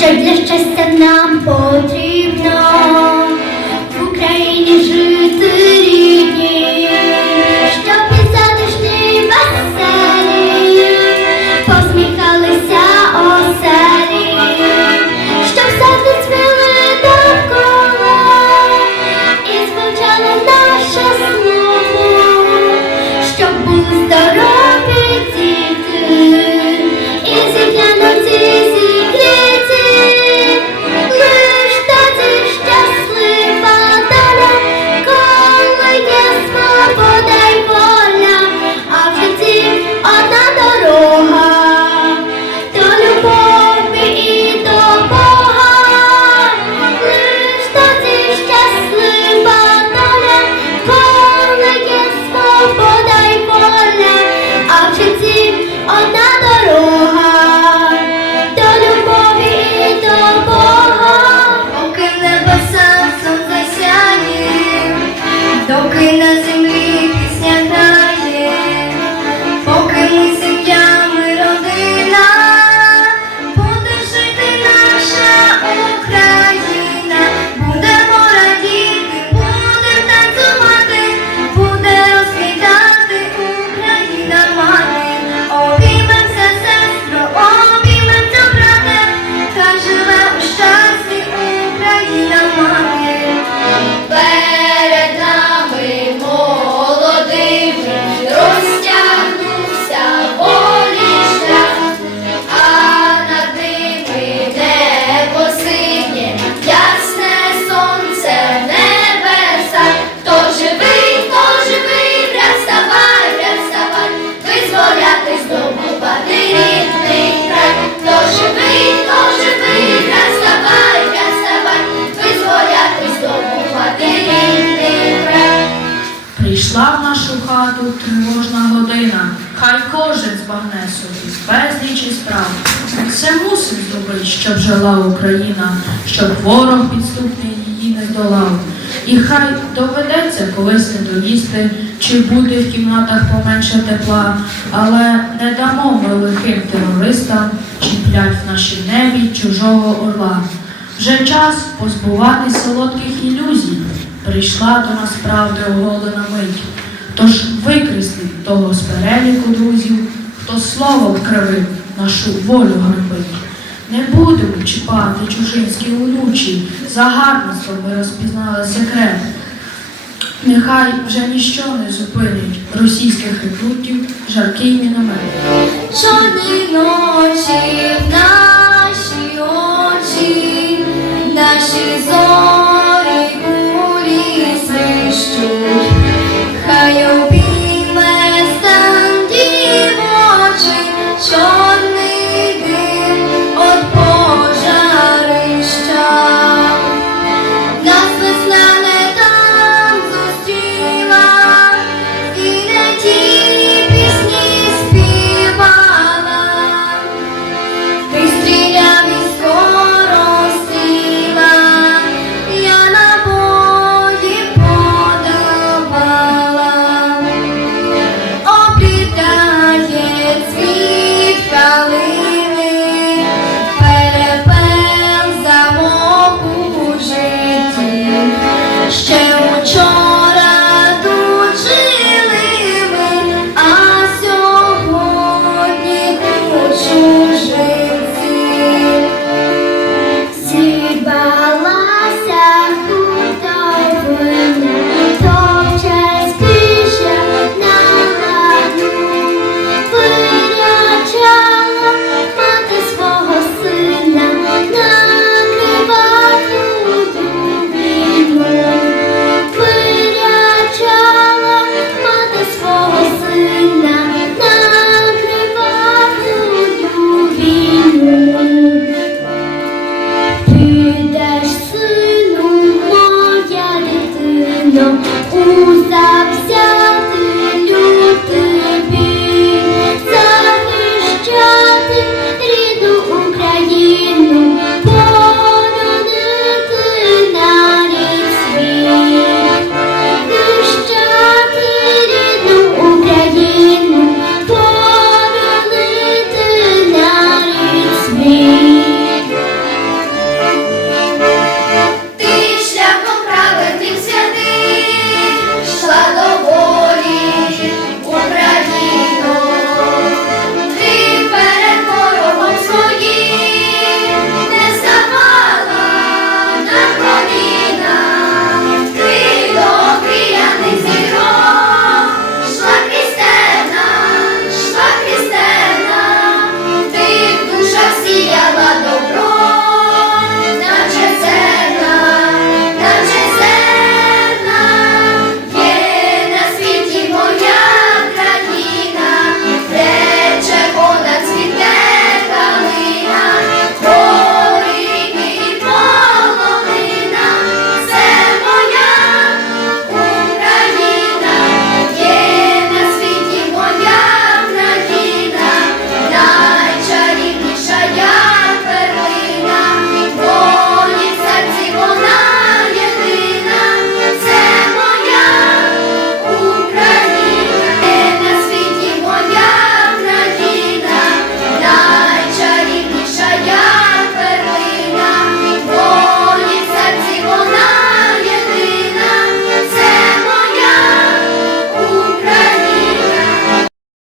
Jeszcze dla szczęścia nam potrzebny. Тривожна година, хай кожен збагне собі безліч і справ. Все мусить зробити, щоб жила Україна, щоб ворог підступний її не здолав. І хай доведеться колись не доїсти, чи буде в кімнатах поменше тепла, але не дамо ми лихим терористам чіплять в нашій небі чужого орла. Вже час позбуватись солодких ілюзій. Прийшла до нас правда оголена мить. Тож викресліть того з переліку друзів, хто словом кривив нашу волю грабить. Не будемо чіпати чужинські улючі, загарбництво ми розпізнали секрет. Нехай вже ніщо не зупинить російських рекрутів жаркий міномет. não.